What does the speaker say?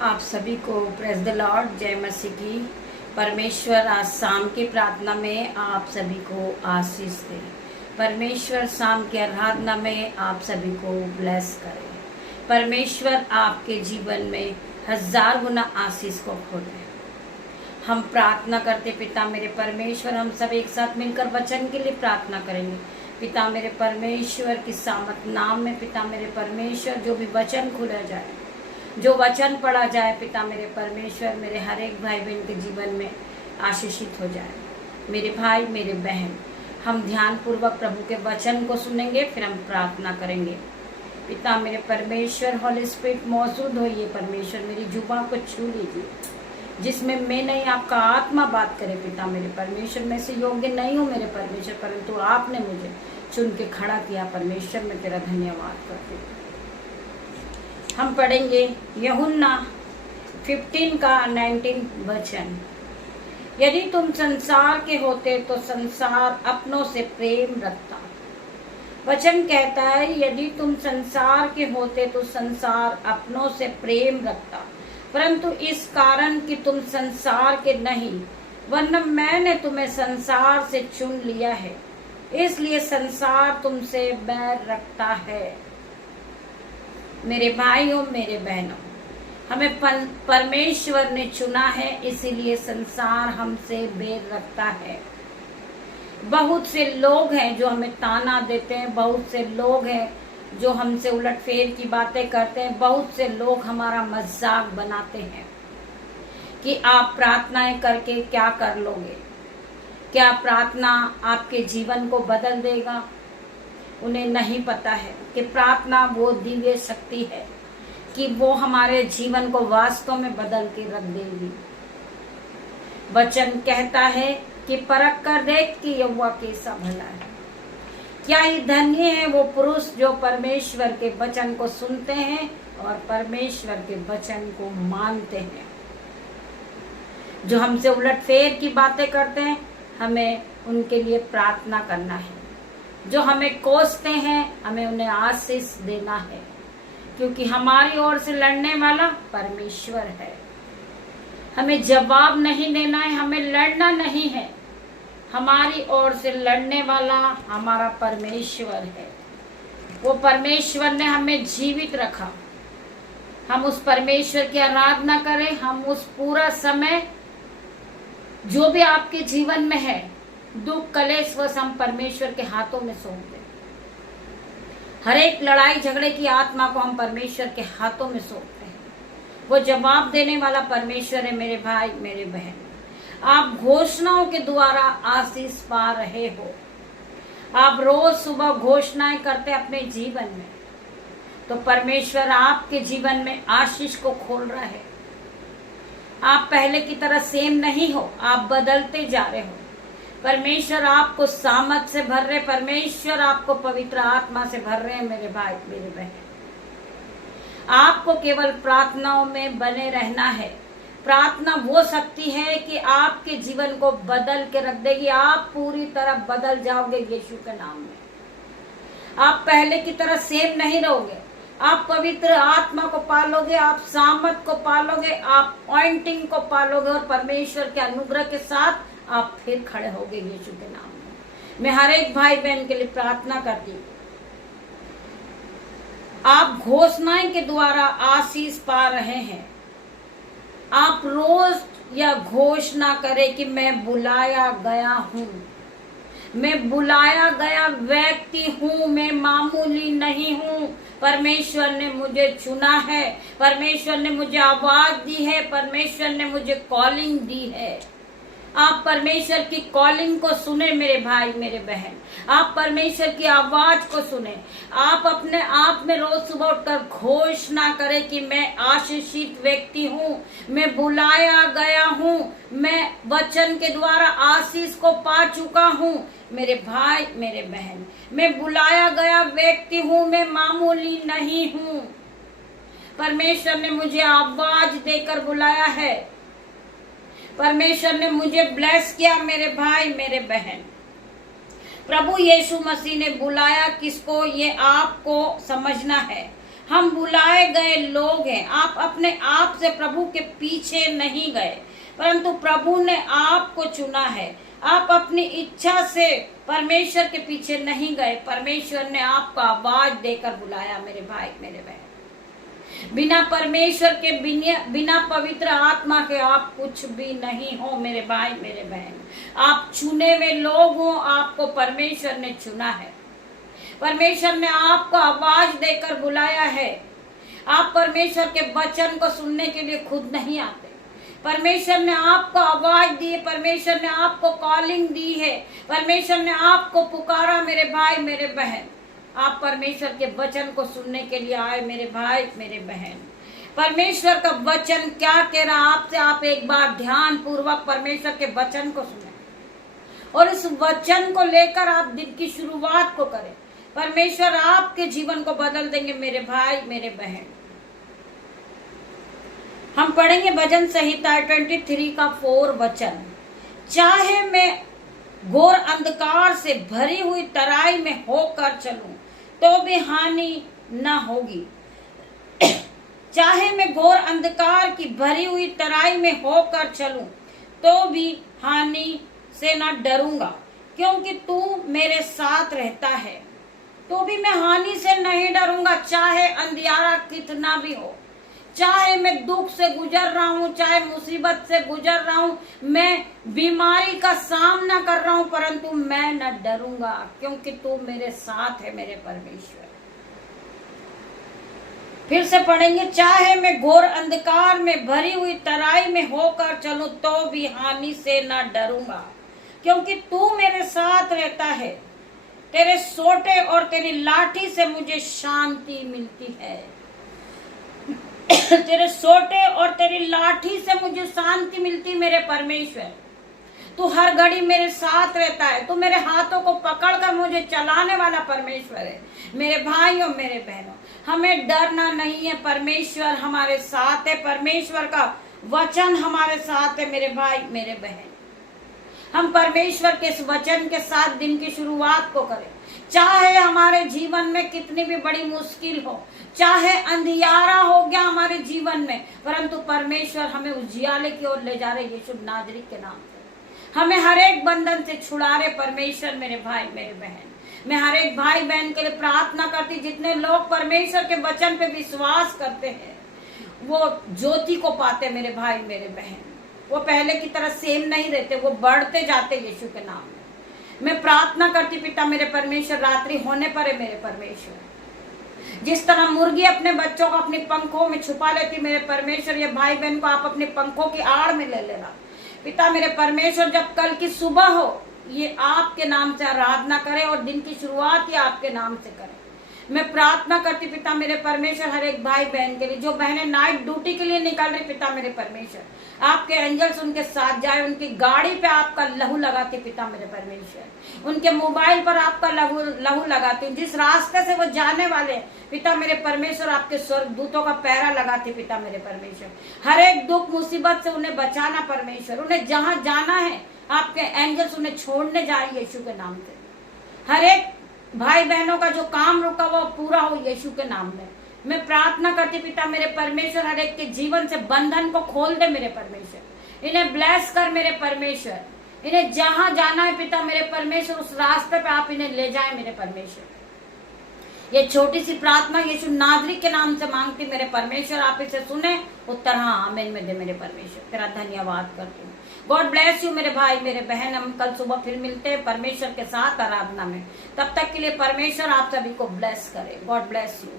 आप सभी को प्रेज द लॉर्ड, जय मसीह की। परमेश्वर आज शाम की प्रार्थना में आप सभी को आशीष दे। परमेश्वर शाम की आराधना में आप सभी को ब्लेस करे। परमेश्वर आपके जीवन में 1000 गुना आशीष को खोले। हम प्रार्थना करते पिता मेरे परमेश्वर, हम सब एक साथ मिलकर वचन के लिए प्रार्थना करेंगे। पिता मेरे परमेश्वर की सामर्थ नाम में पिता मेरे परमेश्वर, जो भी वचन खुला जाए, जो वचन पढ़ा जाए पिता मेरे परमेश्वर, मेरे हर एक भाई बहन के जीवन में आशीषित हो जाए। मेरे भाई मेरे बहन, हम ध्यान पूर्वक प्रभु के वचन को सुनेंगे, फिर हम प्रार्थना करेंगे। पिता मेरे परमेश्वर, हॉली स्पिरिट मौजूद होइए परमेश्वर, मेरी जुबान को छू लीजिए, जिसमें मैं नहीं आपका आत्मा बात करे। पिता मेरे परमेश्वर, मैं से योग्य नहीं हूँ मेरे परमेश्वर, परंतु आपने मुझे चुन के खड़ा किया। परमेश्वर मैं तेरा धन्यवाद करती हूँ। हम पढ़ेंगे यूहन्ना 15 का 19 वचन। यदि तुम संसार के होते तो संसार अपनों से प्रेम रखता। वचन कहता है यदि तुम संसार के होते तो संसार अपनों से प्रेम रखता, परंतु इस कारण कि तुम संसार के नहीं, वरना मैंने तुम्हें संसार से चुन लिया है, इसलिए संसार तुमसे बैर रखता है। मेरे भाइयों मेरे बहनों, हमें परमेश्वर ने चुना है, इसीलिए संसार हमसे बैर रखता है। बहुत से लोग हैं जो हमें ताना देते हैं, बहुत से लोग हैं जो हमसे उलटफेर की बातें करते हैं, बहुत से लोग हमारा मजाक बनाते हैं कि आप प्रार्थनाएं करके क्या कर लोगे, क्या प्रार्थना आपके जीवन को बदल देगा। उन्हें नहीं पता है कि प्रार्थना वो दिव्य शक्ति है कि वो हमारे जीवन को वास्तव में बदल के रख देगी। वचन कहता है कि परख कर देख कि यहोवा कैसा भला है। क्या ही धन्य है वो पुरुष जो परमेश्वर के वचन को सुनते हैं और परमेश्वर के वचन को मानते हैं। जो हमसे उलटफेर की बातें करते हैं, हमें उनके लिए प्रार्थना करना है। जो हमें कोसते हैं, हमें उन्हें आशीष देना है, क्योंकि हमारी ओर से लड़ने वाला परमेश्वर है। हमें जवाब नहीं देना है, हमें लड़ना नहीं है। हमारी ओर से लड़ने वाला हमारा परमेश्वर है। वो परमेश्वर ने हमें जीवित रखा। हम उस परमेश्वर की आराधना करें। हम उस पूरा समय जो भी आपके जीवन में है, दुख कलेश व हम परमेश्वर के हाथों में सौंप दें। हर एक लड़ाई झगड़े की आत्मा को हम परमेश्वर के हाथों में सौंपते हैं। वो जवाब देने वाला परमेश्वर है। मेरे भाई मेरे बहन, आप घोषणाओं के द्वारा आशीष पा रहे हो। आप रोज सुबह घोषणाएं करते अपने जीवन में, तो परमेश्वर आपके जीवन में आशीष को खोल रहा है। आप पहले की तरह सेम नहीं हो, आप बदलते जा रहे हो। परमेश्वर आपको सामर्थ से भर रहे, परमेश्वर आपको पवित्र आत्मा से भर रहे हैं। मेरे भाई मेरे बहन, आपको केवल प्रार्थनाओं में बने रहना है। प्रार्थना वो शक्ति है कि आपके जीवन को बदल के रख देगी। आप पूरी तरह बदल जाओगे यीशु के नाम में। आप पहले की तरह सेम नहीं रहोगे। आप पवित्र आत्मा को पालोगे, आप सामर्थ को पालोगे, आप ऑइंटिंग को पालोगे, और परमेश्वर के अनुग्रह के साथ आप फिर खड़े होगे यीशु के नाम में। मैं हर एक भाई बहन के लिए प्रार्थना करती हूँ। आप घोषणाएं के द्वारा आशीष पा रहे हैं। आप रोज यह घोषणा करें कि मैं बुलाया गया हूँ, मैं बुलाया गया व्यक्ति हूँ, मैं मामूली नहीं हूँ। परमेश्वर ने मुझे चुना है, परमेश्वर ने मुझे आवाज दी है, परमेश्वर ने मुझे कॉलिंग दी है। आप परमेश्वर की कॉलिंग को सुने मेरे भाई मेरे बहन। आप परमेश्वर की आवाज को सुने। आप अपने आप में रोज सुबह उठकर घोषणा करें कि मैं आशीषित व्यक्ति हूँ, मैं बुलाया गया हूँ, मैं वचन के द्वारा आशीष को पा चुका हूँ। मेरे भाई मेरे बहन, मैं बुलाया गया व्यक्ति हूँ, मैं मामूली नहीं हूँ। परमेश्वर ने मुझे आवाज देकर बुलाया है। परमेश्वर ने मुझे ब्लेस किया। मेरे भाई मेरे बहन, प्रभु यीशु मसीह ने बुलाया किसको, ये आपको समझना है। हम बुलाए गए लोग हैं। आप अपने आप से प्रभु के पीछे नहीं गए, परंतु प्रभु ने आपको चुना है। आप अपनी इच्छा से परमेश्वर के पीछे नहीं गए, परमेश्वर ने आपको आवाज देकर बुलाया। मेरे भाई मेरे बहन, बिना परमेश्वर के, बिना पवित्र आत्मा के आप कुछ भी नहीं हो। मेरे भाई मेरे बहन, आप चुने हुए लोग हो, आपको परमेश्वर ने चुना है। परमेश्वर ने आपको आवाज देकर बुलाया है। आप परमेश्वर के वचन को सुनने के लिए खुद नहीं आते। परमेश्वर ने आपको आवाज दी है, परमेश्वर ने आपको कॉलिंग दी है, परमेश्वर ने आपको पुकारा। मेरे भाई मेरे बहन, आप परमेश्वर के वचन को सुनने के लिए आए। मेरे भाई मेरे बहन, परमेश्वर का वचन क्या कह रहा आपसे, आप एक बार ध्यान पूर्वक परमेश्वर के वचन को सुने और इस वचन को लेकर आप दिन की शुरुआत को करें। परमेश्वर आपके जीवन को बदल देंगे। मेरे भाई मेरे बहन, हम पढ़ेंगे भजन संहिता 23 का 4 वचन। चाहे मैं घोर अंधकार से भरी हुई तराई में होकर चलूं तो भी हानि न होगी। चाहे मैं घोर अंधकार की भरी हुई तराई में होकर चलूं तो भी हानि से न डरूंगा, क्योंकि तू मेरे साथ रहता है। तो भी मैं हानि से नहीं डरूंगा। चाहे अंधियारा कितना भी हो, चाहे मैं दुख से गुजर रहा हूँ, चाहे मुसीबत से गुजर रहा हूँ, मैं बीमारी का सामना कर रहा हूँ, परंतु मैं न डरूंगा, क्योंकि तू मेरे साथ है। मेरे परमेश्वर, फिर से पढ़ेंगे। चाहे मैं घोर अंधकार में भरी हुई तराई में होकर चलूं तो भी हानि से न डरूंगा, क्योंकि तू मेरे साथ रहता है। तेरे सोटे और तेरी लाठी से मुझे शांति मिलती है। तेरे सोटे और तेरी लाठी से मुझे शांति मिलती। मेरे परमेश्वर, तू हर घड़ी मेरे साथ रहता है। तू मेरे हाथों को पकड़कर मुझे चलाने वाला परमेश्वर है। मेरे भाइयों मेरे बहनों, हमें डरना नहीं है। परमेश्वर हमारे साथ है, परमेश्वर का वचन हमारे साथ है। मेरे भाई मेरे बहन, हम परमेश्वर के इस वचन के साथ दिन की शुरुआत को करें। चाहे हमारे जीवन में कितनी भी बड़ी मुश्किल हो, चाहे अंधियारा हो गया हमारे जीवन में, परंतु परमेश्वर हमें उजियाले की ओर ले जा रहे यीशु नाजरी के नाम से। हमें हर एक बंधन से छुड़ा रहे परमेश्वर। मेरे भाई मेरे बहन, मैं हर एक भाई बहन के लिए प्रार्थना करती, जितने लोग परमेश्वर के वचन पे विश्वास करते हैं वो ज्योति को पाते। मेरे भाई मेरे बहन, वो पहले की तरह सेम नहीं रहते, वो बढ़ते जाते यीशु के नाम में। मैं प्रार्थना करती, पिता मेरे परमेश्वर, रात्रि होने पर है मेरे परमेश्वर, जिस तरह मुर्गी अपने बच्चों को अपने पंखों में छुपा लेती, मेरे परमेश्वर ये भाई बहन को आप अपने पंखों की आड़ में ले लेना। पिता मेरे परमेश्वर, जब कल की सुबह हो ये आपके नाम से आराधना करें और दिन की शुरुआत ही आपके नाम से करें। मैं प्रार्थना करती पिता मेरे परमेश्वर हर एक भाई बहन के लिए, जो बहनें नाइट ड्यूटी के लिए निकल रही, पिता मेरे परमेश्वर आपके एंजल्स उनके साथ जाए, उनकी गाड़ी पे आपका लहू लगाते पिता मेरे परमेश्वर, उनके मोबाइल पर आपका लहू लगाती हूँ। जिस रास्ते से वो जाने वाले पिता मेरे परमेश्वर आपके स्वर्ग दूतों का पैरा लगाते पिता मेरे परमेश्वर। हर एक दुख मुसीबत से उन्हें बचाना परमेश्वर, उन्हें जहां जाना है आपके एंजल्स उन्हें छोड़ने जा रही है यीशु के नाम से। हर एक भाई बहनों का जो काम रुका वो पूरा हो यीशु के नाम में। मैं प्रार्थना करती पिता मेरे परमेश्वर हर एक के जीवन से बंधन को खोल दे मेरे परमेश्वर, इन्हें ब्लेस कर मेरे परमेश्वर, इन्हें जहां जाना है पिता मेरे परमेश्वर उस रास्ते पे आप इन्हें ले जाए मेरे परमेश्वर। ये छोटी सी प्रार्थना यीशु नाजरी के नाम से मांगती मेरे परमेश्वर, आप इसे सुने, उत्तर हाँ आमीन में दे मेरे परमेश्वर। तेरा धन्यवाद करती हूँ। गॉड ब्लेस यू मेरे भाई मेरे बहन। हम कल सुबह फिर मिलते हैं परमेश्वर के साथ आराधना में। तब तक के लिए परमेश्वर आप सभी को ब्लेस करे। God bless you.